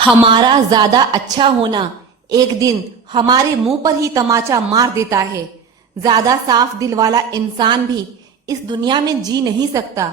हमारा ज्यादा अच्छा होना एक दिन हमारे मुंह पर ही तमाचा मार देता है। ज्यादा साफ दिल वाला इंसान भी इस दुनिया में जी नहीं सकता,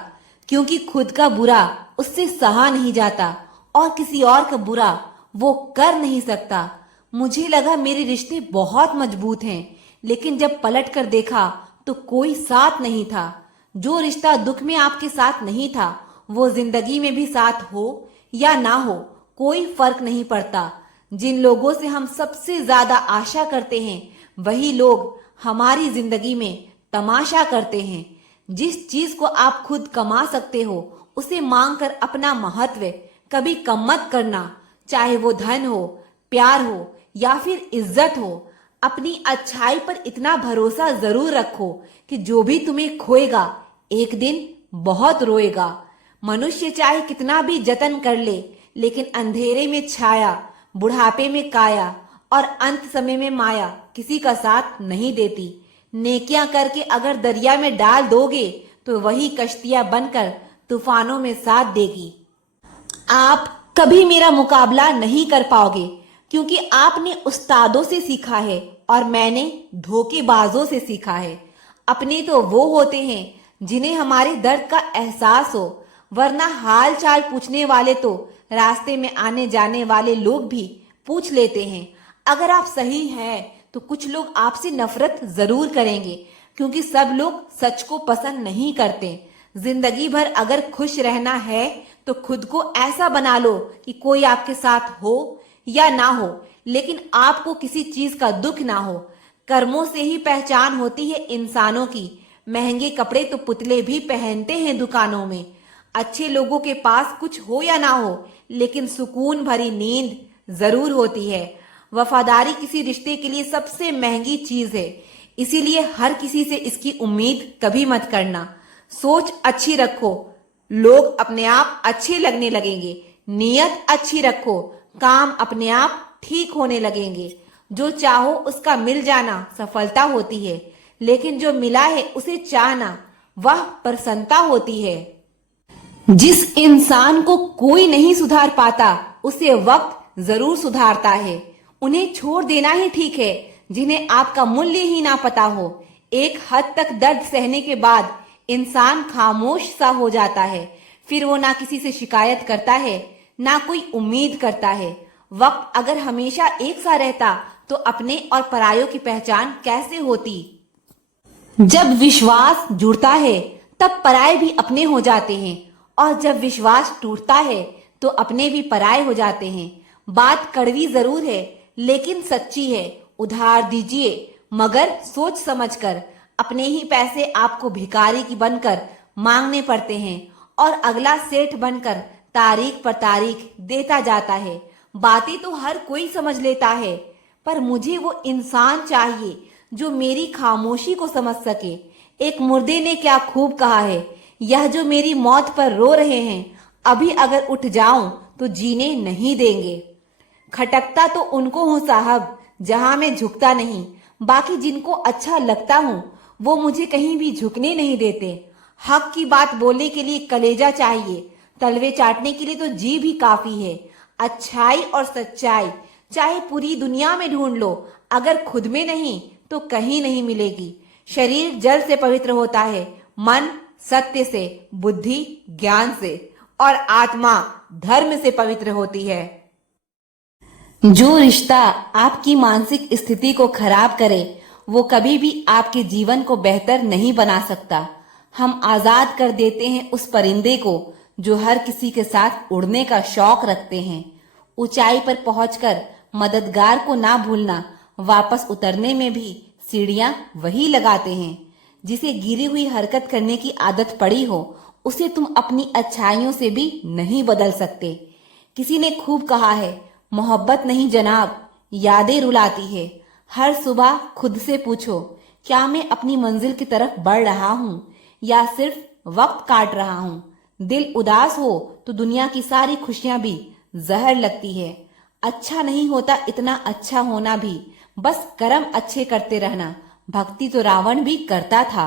क्योंकि खुद का बुरा उससे सहा नहीं जाता और किसी और का बुरा वो कर नहीं सकता। मुझे लगा मेरे रिश्ते बहुत मजबूत हैं, लेकिन जब पलट कर देखा तो कोई साथ नहीं था। जो रिश्ता दुख में आपके साथ नहीं था, वो जिंदगी में भी साथ हो या ना हो कोई फर्क नहीं पड़ता। जिन लोगों से हम सबसे ज्यादा आशा करते हैं, वही लोग हमारी जिंदगी में तमाशा करते हैं। जिस चीज को आप खुद कमा सकते हो, उसे मांग कर अपना महत्व कभी कम मत करना। चाहे वो धन हो, प्यार हो या फिर इज्जत हो। अपनी अच्छाई पर इतना भरोसा जरूर रखो कि जो भी तुम्हें खोएगा एक दिन बहुत रोएगा। मनुष्य चाहे कितना भी जतन कर ले, लेकिन अंधेरे में छाया, बुढ़ापे में काया और अंत समय में माया किसी का साथ नहीं देती। नेकियां करके अगर दरिया में डाल दोगे तो वही कश्तियां बनकर तूफानों में साथ देगी। आप कभी मेरा मुकाबला नहीं कर पाओगे, क्योंकि आपने उस्तादों से सीखा है और मैंने धोखेबाजों से सीखा है। अपने तो वो होते हैं जिन्हें हमारे दर्द का एहसास हो, वरना हाल चाल पूछने वाले तो रास्ते में आने जाने वाले लोग भी पूछ लेते हैं। अगर आप सही हैं तो कुछ लोग आपसे नफरत जरूर करेंगे, क्योंकि सब लोग सच को पसंद नहीं करते। जिंदगी भर अगर खुश रहना है तो खुद को ऐसा बना लो कि कोई आपके साथ हो या ना हो, लेकिन आपको किसी चीज का दुख ना हो। कर्मों से ही पहचान होती है इंसानों की। महंगे कपड़े तो पुतले भी पहनते हैं दुकानों में। अच्छे लोगों के पास कुछ हो या ना हो, लेकिन सुकून भरी नींद जरूर होती है। वफादारी किसी रिश्ते के लिए सबसे महंगी चीज है, इसीलिए हर किसी से इसकी उम्मीद कभी मत करना। सोच अच्छी रखो, लोग अपने आप अच्छे लगने लगेंगे। नीयत अच्छी रखो, काम अपने आप ठीक होने लगेंगे। जो चाहो उसका मिल जाना सफलता होती है, लेकिन जो मिला है उसे चाहना वह प्रसन्नता होती है। जिस इंसान को कोई नहीं सुधार पाता, उसे वक्त जरूर सुधारता है। उन्हें छोड़ देना ही ठीक है जिन्हें आपका मूल्य ही ना पता हो। एक हद तक दर्द सहने के बाद इंसान खामोश सा हो जाता है। फिर वो ना किसी से शिकायत करता है, ना कोई उम्मीद करता है। वक्त अगर हमेशा एक सा रहता तो अपने और परायों की पहचान कैसे होती। जब विश्वास जुड़ता है तब पराये भी अपने हो जाते हैं, और जब विश्वास टूटता है तो अपने भी पराये हो जाते हैं। बात कड़वी जरूर है, लेकिन सच्ची है। उधार दीजिए, मगर सोच समझकर। अपने ही पैसे आपको भिखारी की बनकर मांगने पड़ते हैं, और अगला सेठ बनकर तारीख पर तारीख देता जाता है। बातें तो हर कोई समझ लेता है, पर मुझे वो इंसान चाहिए जो मेरी खामोशी को समझ सके। एक मुर्दे ने क्या खूब कहा है, यह जो मेरी मौत पर रो रहे हैं, अभी अगर उठ जाऊं तो जीने नहीं देंगे। खटकता तो उनको हूं साहब जहां मैं झुकता नहीं। बाकी जिनको अच्छा लगता हूं वो मुझे कहीं भी झुकने नहीं देते। हक की बात बोलने के लिए कलेजा चाहिए, तलवे चाटने के लिए तो जी भी काफी है। अच्छाई और सच्चाई चाहे पूरी दुनिया में ढूंढ लो, अगर खुद में नहीं तो कहीं नहीं मिलेगी। शरीर जल से पवित्र होता है, मन सत्य से, बुद्धि ज्ञान से, और आत्मा धर्म से पवित्र होती है। जो रिश्ता आपकी मानसिक स्थिति को खराब करे, वो कभी भी आपके जीवन को बेहतर नहीं बना सकता। हम आजाद कर देते हैं उस परिंदे को जो हर किसी के साथ उड़ने का शौक रखते हैं। ऊंचाई पर पहुंचकर मददगार को ना भूलना। वापस उतरने में भी सीढ़ियां वही लगाते हैं। जिसे गिरी हुई हरकत करने की आदत पड़ी हो, उसे तुम अपनी अच्छाइयों से भी नहीं बदल सकते। किसी ने खूब कहा है, मोहब्बत नहीं जनाब, यादें रुलाती है। हर सुबह खुद से पूछो, क्या मैं अपनी मंजिल की तरफ बढ़ रहा हूँ या सिर्फ वक्त काट रहा हूँ। दिल उदास हो तो दुनिया की सारी खुशियां भी जहर लगती है। अच्छा नहीं होता इतना अच्छा होना भी, बस कर्म अच्छे करते रहना। भक्ति तो रावण भी करता था।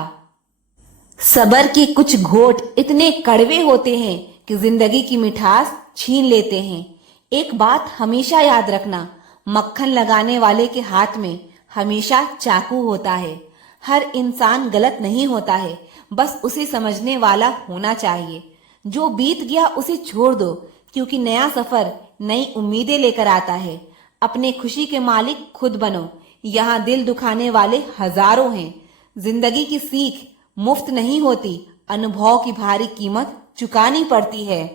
सबर के कुछ घोट इतने कड़वे होते हैं कि जिंदगी की मिठास छीन लेते हैं। एक बात हमेशा याद रखना, मक्खन लगाने वाले के हाथ में हमेशा चाकू होता है। हर इंसान गलत नहीं होता है, बस उसे समझने वाला होना चाहिए। जो बीत गया उसे छोड़ दो, क्योंकि नया सफर नई उम्मीदें लेकर आता है। अपने खुशी के मालिक खुद बनो। यहाँ दिल दुखाने वाले हजारों हैं। जिंदगी की सीख मुफ्त नहीं होती, अनुभव की भारी कीमत चुकानी पड़ती है।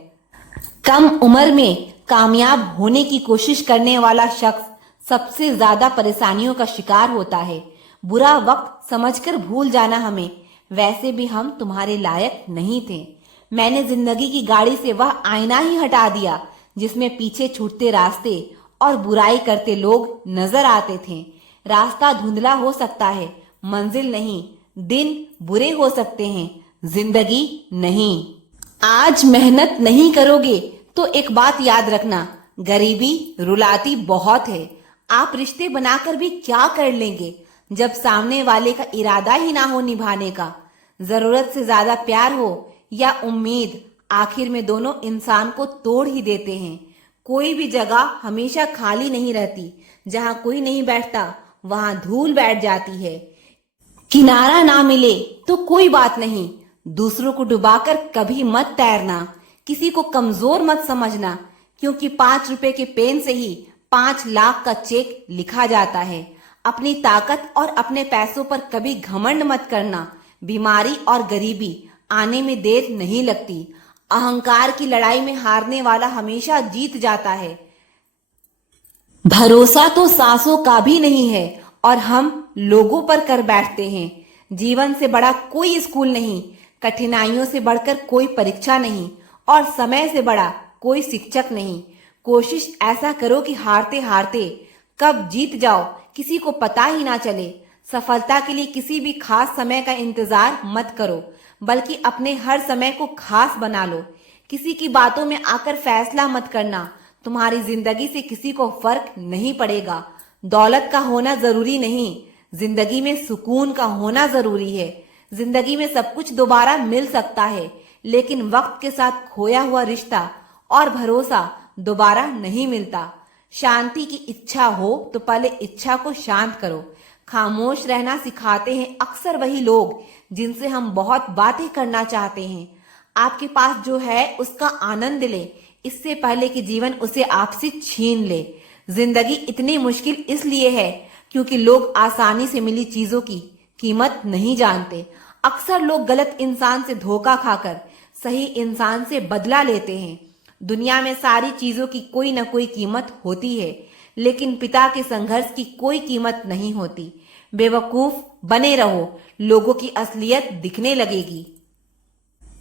कम उम्र में कामयाब होने की कोशिश करने वाला शख्स सबसे ज्यादा परेशानियों का शिकार होता है। बुरा वक्त समझकर भूल जाना हमें, वैसे भी हम तुम्हारे लायक नहीं थे। मैंने जिंदगी की गाड़ी से वह आईना ही हटा दिया जिसमें पीछे छूटते रास्ते और बुराई करते लोग नजर आते थे। रास्ता धुंधला हो सकता है, मंजिल नहीं। दिन बुरे हो सकते हैं, जिंदगी नहीं। आज मेहनत नहीं करोगे तो एक बात याद रखना, गरीबी रुलाती बहुत है। आप रिश्ते बनाकर भी क्या कर लेंगे जब सामने वाले का इरादा ही ना हो निभाने का। जरूरत से ज्यादा प्यार हो या उम्मीद, आखिर में दोनों इंसान को तोड़ ही देते हैं। कोई भी जगह हमेशा खाली नहीं रहती। जहां कोई नहीं बैठता वहां धूल बैठ जाती है। किनारा ना मिले तो कोई बात नहीं, दूसरों को डुबाकर कभी मत तैरना। किसी को कमजोर मत समझना, क्योंकि 5 रुपए के पेन से ही 5 लाख का चेक लिखा जाता है। अपनी ताकत और अपने पैसों पर कभी घमंड मत करना। बीमारी और गरीबी आने में देर नहीं लगती। अहंकार की लड़ाई में हारने वाला हमेशा जीत जाता है। भरोसा तो सांसों का भी नहीं है और हम लोगों पर कर बैठते हैं। जीवन से बड़ा कोई स्कूल नहीं, कठिनाइयों से बढ़कर कोई परीक्षा नहीं और समय से बड़ा कोई शिक्षक नहीं। कोशिश ऐसा करो कि हारते हारते कब जीत जाओ किसी को पता ही ना चले। सफलता के लिए किसी भी खास समय का इंतजार मत करो, बल्कि अपने हर समय को खास बना लो। किसी की बातों में आकर फैसला मत करना, तुम्हारी जिंदगी से किसी को फर्क नहीं पड़ेगा। दौलत का होना जरूरी नहीं, जिंदगी में सुकून का होना जरूरी है। जिंदगी में सब कुछ दोबारा मिल सकता है, लेकिन वक्त के साथ खोया हुआ रिश्ता और भरोसा दोबारा नहीं मिलता। शांति की इच्छा हो तो पहले इच्छा को शांत करो। खामोश रहना सिखाते हैं अक्सर वही लोग जिनसे हम बहुत बातें करना चाहते हैं। आपके पास जो है उसका आनंद ले, इससे पहले कि जीवन उसे आपसे छीन ले। जिंदगी इतनी मुश्किल इसलिए है क्योंकि लोग आसानी से मिली चीजों की कीमत नहीं जानते। अक्सर लोग गलत इंसान से धोखा खाकर सही इंसान से बदला लेते हैं। दुनिया में सारी चीजों की कोई न कोई कीमत होती है, लेकिन पिता के संघर्ष की कोई कीमत नहीं होती। बेवकूफ बने रहो, लोगों की असलियत दिखने लगेगी।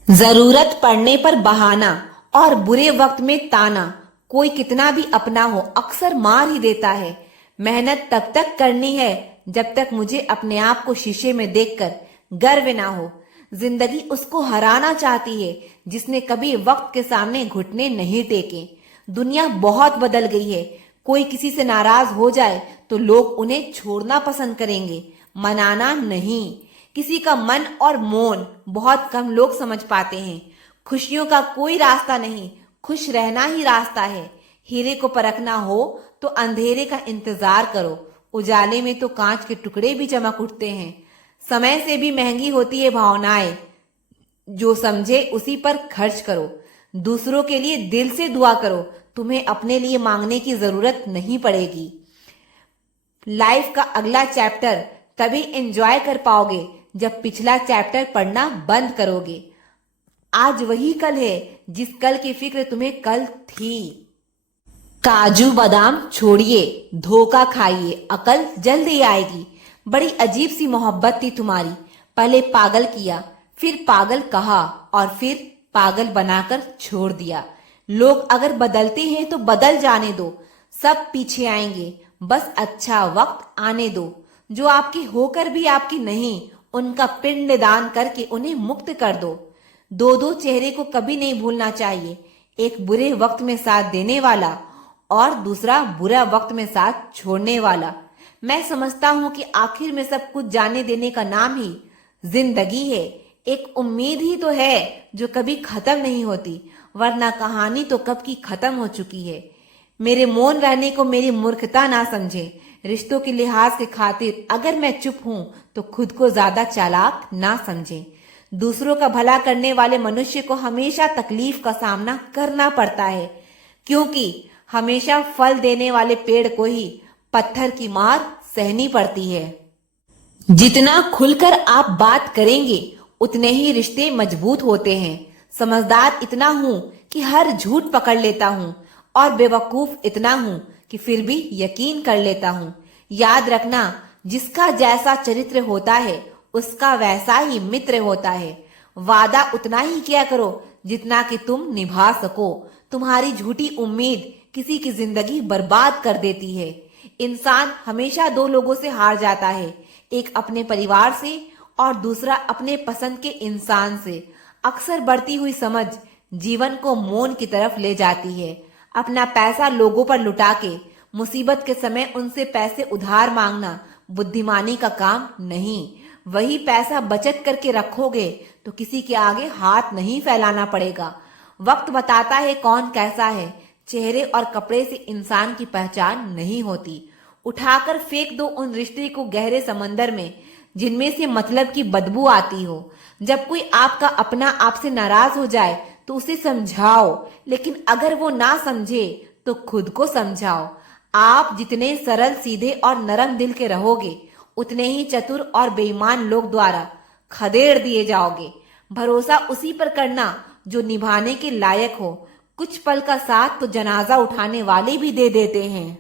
जरूरत पड़ने पर बहाना और बुरे वक्त में ताना कोई कितना भी अपना हो अक्सर मार ही देता है। मेहनत तब तक करनी है जब तक मुझे अपने आप को शीशे में देखकर गर्व ना हो। जिंदगी उसको हराना चाहती है जिसने कभी वक्त के सामने घुटने नहीं टेके। दुनिया बहुत बदल गई है। कोई किसी से नाराज हो जाए तो लोग उन्हें छोड़ना पसंद करेंगे, मनाना नहीं। किसी का मन और मौन बहुत कम लोग समझ पाते हैं। खुशियों का कोई रास्ता नहीं, खुश रहना ही रास्ता है। हीरे को परखना हो तो अंधेरे का इंतजार करो, उजाले में तो कांच के टुकड़े भी चमक उठते हैं। समय से भी महंगी होती है भावनाएं, जो समझे उसी पर खर्च करो। दूसरों के लिए दिल से दुआ करो, तुम्हें अपने लिए मांगने की जरूरत नहीं पड़ेगी। लाइफ का अगला चैप्टर तभी एंजॉय कर पाओगे जब पिछला चैप्टर पढ़ना बंद करोगे। आज वही कल है जिस कल की फिक्र तुम्हें कल थी। काजू बादाम छोड़िए, धोखा खाइए, अकल जल्दी आएगी। बड़ी अजीब सी मोहब्बत थी तुम्हारी। पहले पागल किया, फिर पागल कहा और फिर पागल बनाकर छोड़ दिया। लोग अगर बदलते हैं तो बदल जाने दो, सब पीछे आएंगे। बस अच्छा वक्त आने दो। जो आपकी होकर भी आपकी नहीं, उनका पिंडदान करके उन्हें मुक्त कर दो। दो दो चेहरे को कभी नहीं भूलना चाहिए, एक बुरे वक्त में साथ देने वाला और दूसरा बुरा वक्त में साथ छोड़ने वाला। मैं समझता हूं कि आखिर में सब कुछ जाने देने का नाम ही जिंदगी है। एक उम्मीद ही तो है जो कभी खत्म नहीं होती, वरना कहानी तो कब की खत्म हो चुकी है। मेरे मौन रहने को मेरी मूर्खता ना समझे। रिश्तों के लिहाज के खातिर अगर मैं चुप हूं तो खुद को ज्यादा चालाक ना समझे। दूसरों का भला करने वाले मनुष्य को हमेशा तकलीफ का सामना करना पड़ता है, क्योंकि हमेशा फल देने वाले पेड़ को ही पत्थर की मार सहनी पड़ती है। जितना खुलकर आप बात करेंगे उतने ही रिश्ते मजबूत होते हैं। समझदार इतना हूं कि हर झूठ पकड़ लेता हूं और बेवकूफ इतना हूं कि फिर भी यकीन कर लेता हूं। याद रखना, जिसका जैसा चरित्र होता है उसका वैसा ही मित्र होता है। वादा उतना ही किया करो जितना कि तुम निभा सको। तुम्हारी झूठी उम्मीद किसी की जिंदगी बर्बाद कर देती है। इंसान हमेशा दो लोगों से हार जाता है, एक अपने परिवार से और दूसरा अपने पसंद के इंसान से। अक्सर बढ़ती हुई समझ जीवन को मौन की तरफ ले जाती है। अपना पैसा लोगों पर लुटा के मुसीबत के समय उनसे पैसे उधार मांगना बुद्धिमानी का काम नहीं। वही पैसा बचत करके रखोगे तो किसी के आगे हाथ नहीं फैलाना पड़ेगा। वक्त बताता है कौन कैसा है। चेहरे और कपड़े से इंसान की पहचान नहीं होती। उठाकर फेंक दो उन रिश्ते को गहरे समंदर में जिनमें से मतलब की बदबू आती हो। जब कोई आपका अपना आपसे नाराज हो जाए तो उसे समझाओ, लेकिन अगर वो ना समझे तो खुद को समझाओ। आप जितने सरल, सीधे और नरम दिल के रहोगे उतने ही चतुर और बेईमान लोग द्वारा खदेड़ दिए जाओगे। भरोसा उसी पर करना जो निभाने के लायक हो। कुछ पल का साथ तो जनाजा उठाने वाले भी दे देते हैं।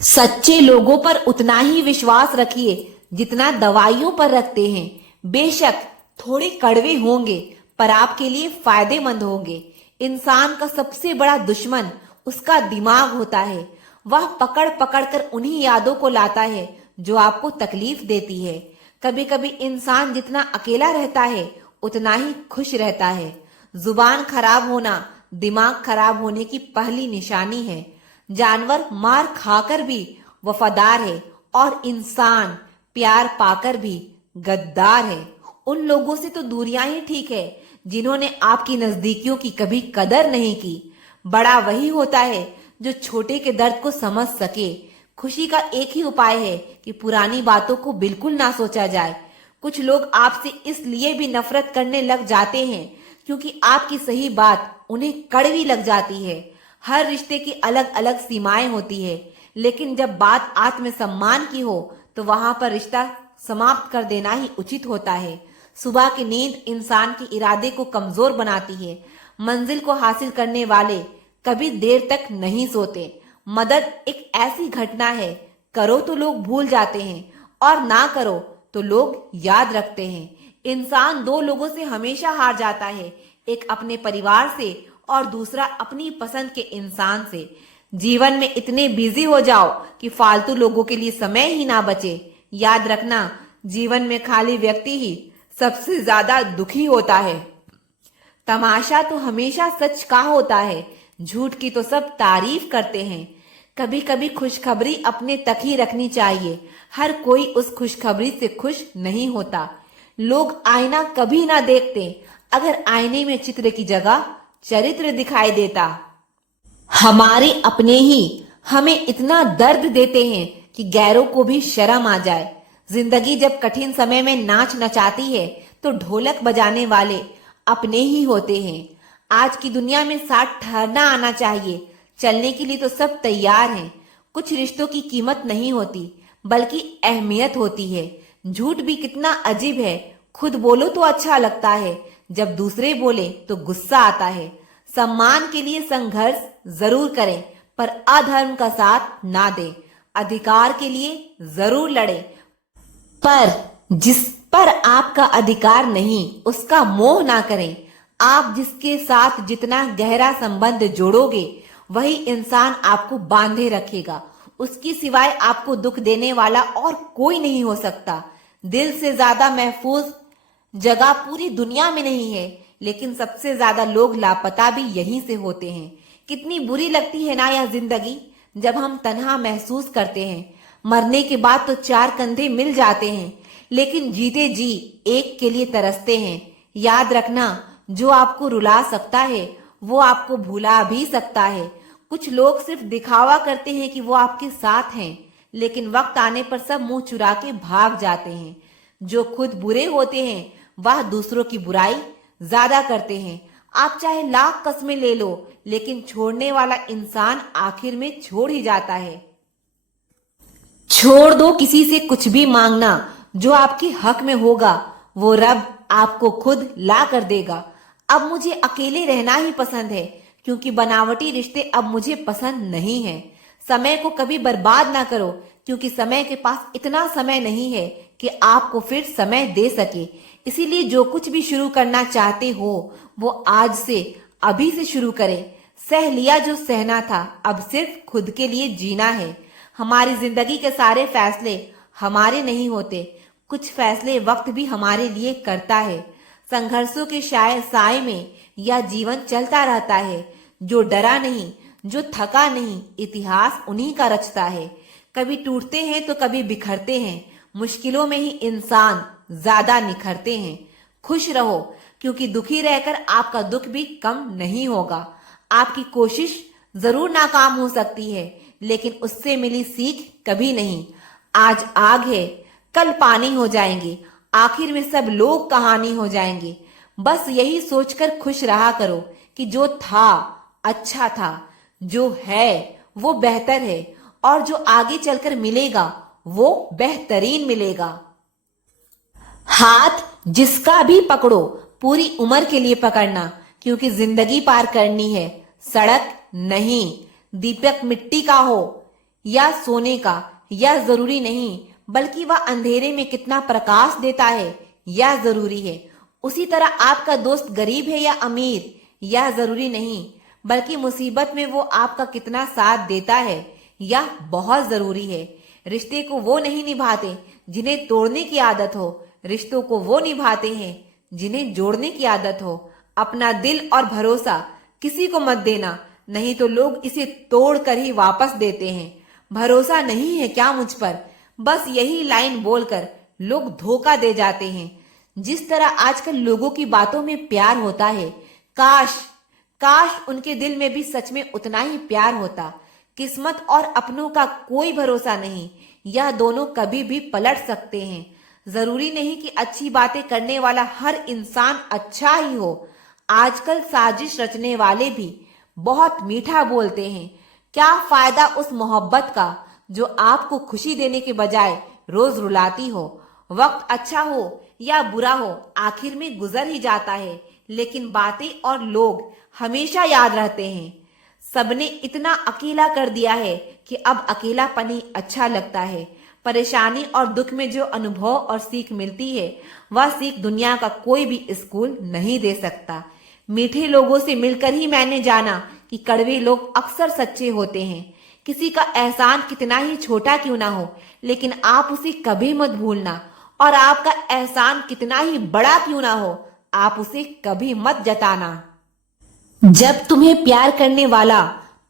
सच्चे लोगों पर उतना ही विश्वास रखिए जितना दवाइयों पर रखते हैं। बेशक थोड़े कड़वे होंगे पर आपके लिए फायदेमंद होंगे। इंसान का सबसे बड़ा दुश्मन उसका दिमाग होता है। वह पकड़ पकड़ कर उन्हीं यादों को लाता है जो आपको तकलीफ देती है। कभी कभी इंसान जितना अकेला रहता है उतना ही खुश रहता है। जुबान खराब होना दिमाग खराब होने की पहली निशानी है। जानवर मार खाकर भी वफादार है और इंसान प्यार पाकर भी गद्दार है। उन लोगों से तो दूरियां ही ठीक है जिन्होंने आपकी नजदीकियों की कभी कदर नहीं की। बड़ा वही होता है जो छोटे के दर्द को समझ सके। खुशी का एक ही उपाय है कि पुरानी बातों को बिल्कुल ना सोचा जाए। कुछ लोग आपसे इसलिए भी नफरत करने लग जाते हैं क्योंकि आपकी सही बात उन्हें कड़वी लग जाती है। हर रिश्ते की अलग अलग सीमाएं होती है, लेकिन जब बात आत्मसम्मान की हो तो वहां पर रिश्ता समाप्त कर देना ही उचित होता है। सुबह की नींद इंसान के इरादे को कमजोर बनाती है। मंजिल को हासिल करने वाले कभी देर तक नहीं सोते। मदद एक ऐसी घटना है, करो तो लोग भूल जाते हैं और ना करो तो लोग याद रखते हैं। इंसान दो लोगों से हमेशा हार जाता है, एक अपने परिवार से और दूसरा अपनी पसंद के इंसान से। जीवन में इतने बिजी हो जाओ कि फालतू लोगों के लिए समय ही ना बचे। याद रखना, जीवन में खाली व्यक्ति ही सबसे ज्यादा दुखी होता है। तमाशा तो हमेशा सच का होता है, झूठ की तो सब तारीफ करते हैं। कभी कभी खुशखबरी अपने तक ही रखनी चाहिए। हर कोई उस खुशखबरी से खुश नहीं होता। लोग आईना कभी ना देखते अगर आईने में चित्र की जगह चरित्र दिखाई देता। हमारे अपने ही हमें इतना दर्द देते हैं कि गैरों को भी शर्म आ जाए। जिंदगी जब कठिन समय में नाच नचाती है तो ढोलक बजाने वाले अपने ही होते हैं। आज की दुनिया में साथ ठहरना आना चाहिए। चलने के लिए तो सब तैयार हैं। कुछ रिश्तों की कीमत नहीं होती बल्कि अहमियत होती है। झूठ भी कितना अजीब है, खुद बोलो तो अच्छा लगता है, जब दूसरे बोले तो गुस्सा आता है। सम्मान के लिए संघर्ष जरूर करें पर अधर्म का साथ ना दें। अधिकार के लिए जरूर लड़ें पर जिस पर आपका अधिकार नहीं उसका मोह ना करें। आप जिसके साथ जितना गहरा संबंध जोड़ोगे वही इंसान आपको बांधे रखेगा। उसकी सिवाय आपको दुख देने वाला और कोई नहीं हो सकता। दिल से ज्यादा महफूज जगह पूरी दुनिया में नहीं है, लेकिन सबसे ज्यादा लोग लापता भी यहीं से होते हैं। कितनी बुरी लगती है ना यह जिंदगी जब हम तन्हा महसूस करते हैं। मरने के बाद तो चार कंधे मिल जाते हैं, लेकिन जीते जी एक के लिए तरसते हैं। याद रखना, जो आपको रुला सकता है वो आपको भुला भी सकता है। कुछ लोग सिर्फ दिखावा करते हैं कि वो आपके साथ हैं, लेकिन वक्त आने पर सब मुंह चुरा के भाग जाते हैं। जो खुद बुरे होते हैं वह दूसरों की बुराई ज्यादा करते हैं। आप चाहे लाख कस्में ले लो, लेकिन छोड़ने वाला इंसान आखिर में छोड़ ही जाता है। छोड़ दो किसी से कुछ भी मांगना। जो आपके हक में होगा वो रब आपको खुद ला कर देगा। अब मुझे अकेले रहना ही पसंद है, क्योंकि बनावटी रिश्ते अब मुझे पसंद नहीं है। समय को कभी बर्बाद ना करो, क्योंकि समय के पास इतना समय नहीं है कि आपको फिर समय दे सके। इसीलिए जो कुछ भी शुरू करना चाहते हो वो आज से, अभी से शुरू करें। सह लिया जो सहना था, अब सिर्फ खुद के लिए जीना है। हमारी जिंदगी के सारे फैसले हमारे नहीं होते, कुछ फैसले वक्त भी हमारे लिए करता है। संघर्षों के शायद साए में यह जीवन चलता रहता है। जो डरा नहीं, जो थका नहीं, इतिहास उन्हीं का रचता है। कभी टूटते हैं तो कभी बिखरते हैं, मुश्किलों में ही इंसान ज्यादा निखरते हैं। खुश रहो, क्योंकि दुखी रहकर आपका दुख भी कम नहीं होगा। आपकी कोशिश जरूर नाकाम हो सकती है, लेकिन उससे मिली सीख कभी नहीं। आज आग है, कल पानी हो जाएंगे, आखिर में सब लोग कहानी हो जाएंगे। बस यही सोचकर खुश रहा करो कि जो था अच्छा था, जो है वो बेहतर है, और जो आगे चलकर मिलेगा वो बेहतरीन मिलेगा। हाथ जिसका भी पकड़ो, पूरी उम्र के लिए पकड़ना, क्योंकि जिंदगी पार करनी है, सड़क नहीं। दीपक मिट्टी का हो या सोने का, यह जरूरी नहीं, बल्कि वह अंधेरे में कितना प्रकाश देता है यह जरूरी है। उसी तरह आपका दोस्त गरीब है या अमीर, यह जरूरी नहीं, बल्कि मुसीबत में वो आपका कितना साथ देता है यह बहुत जरूरी है। रिश्ते को वो नहीं निभाते जिन्हें तोड़ने की आदत हो, रिश्तों को वो निभाते हैं जिन्हें जोड़ने की आदत हो। अपना दिल और भरोसा किसी को मत देना, नहीं तो लोग इसे तोड़ कर ही वापस देते हैं। भरोसा नहीं है क्या मुझ पर, बस यही लाइन बोलकर लोग धोखा दे जाते हैं। जिस तरह आजकल लोगों की बातों में प्यार होता है, काश काश उनके दिल में भी सच में उतना ही प्यार होता। किस्मत और अपनों का कोई भरोसा नहीं, यह दोनों कभी भी पलट सकते हैं। जरूरी नहीं कि अच्छी बातें करने वाला हर इंसान अच्छा ही हो। आजकल साजिश रचने वाले भी बहुत मीठा बोलते हैं। क्या फायदा उस मोहब्बत का जो आपको खुशी देने के बजाय रोज रुलाती हो। वक्त अच्छा हो या बुरा हो, आखिर में गुजर ही जाता है, लेकिन बातें और लोग हमेशा याद रहते हैं। सबने इतना अकेला कर दिया है कि अब अकेलापन ही अच्छा लगता है। परेशानी और दुख में जो अनुभव और सीख मिलती है, वह सीख दुनिया का कोई भी स्कूल नहीं दे सकता। मीठे लोगों से मिलकर ही मैंने जाना कि कड़वे लोग अक्सर सच्चे होते हैं। किसी का एहसान कितना ही छोटा क्यों ना हो, लेकिन आप उसे कभी मत भूलना, और आपका एहसान कितना ही बड़ा क्यों ना हो, आप उसे कभी मत जताना। जब तुम्हें प्यार करने वाला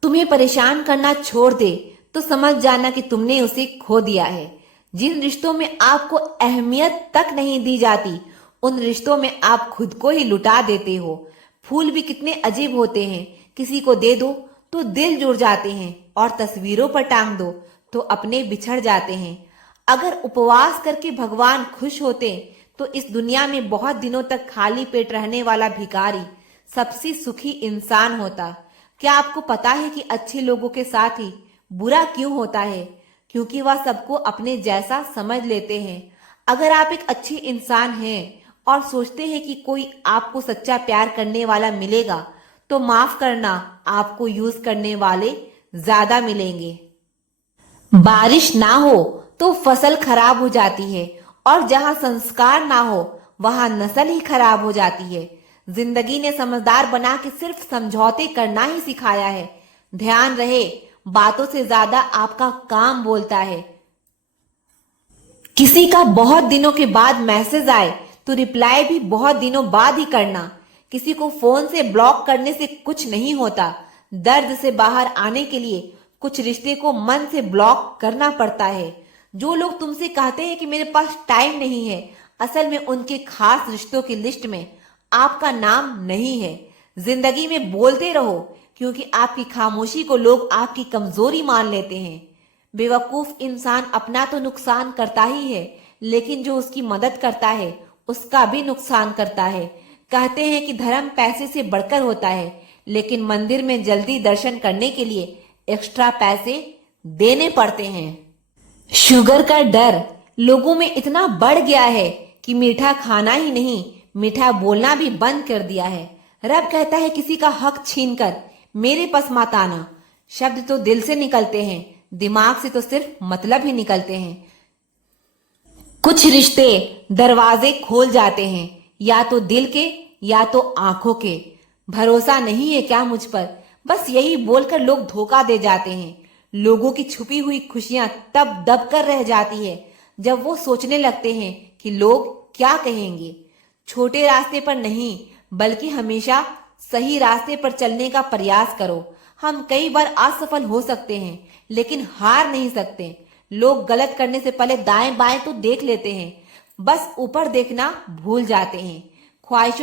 तुम्हें परेशान करना छोड़ दे, तो समझ जाना कि तुमने उसे खो दिया है। जिन रिश्तों में आपको अहमियत तक नहीं दी जाती, उन रिश्तों में आप खुद को ही लुटा देते हो। फूल भी कितने अजीब होते हैं, किसी को दे दो तो दिल जुड़ जाते हैं, और तस्वीरों पर टांग दो तो अपने बिछड़ जाते हैं। अगर उपवास करके भगवान खुश होते तो इस दुनिया में बहुत दिनों तक खाली पेट रहने वाला भिखारी सबसे सुखी इंसान होता। क्या आपको पता है कि अच्छे लोगों के साथ ही बुरा क्यों होता है? क्योंकि वह सबको अपने जैसा समझ लेते हैं। अगर आप एक अच्छे इंसान हैं और सोचते हैं कि कोई आपको सच्चा प्यार करने वाला मिलेगा, तो माफ करना, आपको यूज करने वाले ज्यादा मिलेंगे। बारिश ना हो तो फसल खराब हो जाती है, और जहां संस्कार ना हो वहां नस्ल ही खराब हो जाती है। जिंदगी ने समझदार बना के सिर्फ समझौते करना ही सिखाया है। ध्यान रहे, बातों से ज्यादा आपका काम बोलता है। किसी का बहुत दिनों के बाद मैसेज आए तो रिप्लाई भी बहुत दिनों बाद ही करना। किसी को फोन से ब्लॉक करने से कुछ नहीं होता। दर्द से बाहर आने के लिए कुछ रिश्ते को मन से ब्लॉक करना पड़ता है। जो लोग तुमसे कहते हैं कि मेरे पास टाइम नहीं है, असल में उनके खास रिश्तों की लिस्ट में आपका नाम नहीं है। जिंदगी में बोलते रहो, क्योंकि आपकी खामोशी को लोग आपकी कमजोरी मान लेते हैं। बेवकूफ इंसान अपना तो नुकसान करता ही है, लेकिन जो उसकी मदद करता है उसका भी नुकसान करता है। कहते हैं कि धर्म पैसे से बढ़कर होता है, लेकिन मंदिर में जल्दी दर्शन करने के लिए एक्स्ट्रा पैसे देने पड़ते हैं। शुगर का डर लोगों में इतना बढ़ गया है कि मीठा खाना ही नहीं, मीठा बोलना भी बंद कर दिया है। रब कहता है किसी का हक छीनकर मेरे पास मत आना। शब्द तो दिल से निकलते हैं, दिमाग से तो सिर्फ मतलब ही निकलते हैं। कुछ रिश्ते दरवाजे खोल जाते हैं, या तो दिल के या तो आंखों के। भरोसा नहीं है क्या मुझ पर? बस यही बोलकर लोग धोखा दे जाते हैं। लोगों की छुपी हुई खुशियां तब दब कर रह जाती है जब वो सोचने लगते हैं कि लोग क्या कहेंगे। छोटे रास्ते पर नहीं, बल्कि हमेशा सही रास्ते पर चलने का प्रयास करो। हम कई बार असफल हो सकते हैं, लेकिन हार नहीं सकते। लोग गलत करने से पहले दाएं बाएं तो देख लेते हैं, बस ऊपर देखना भूल जाते हैं। ख्वाहिशों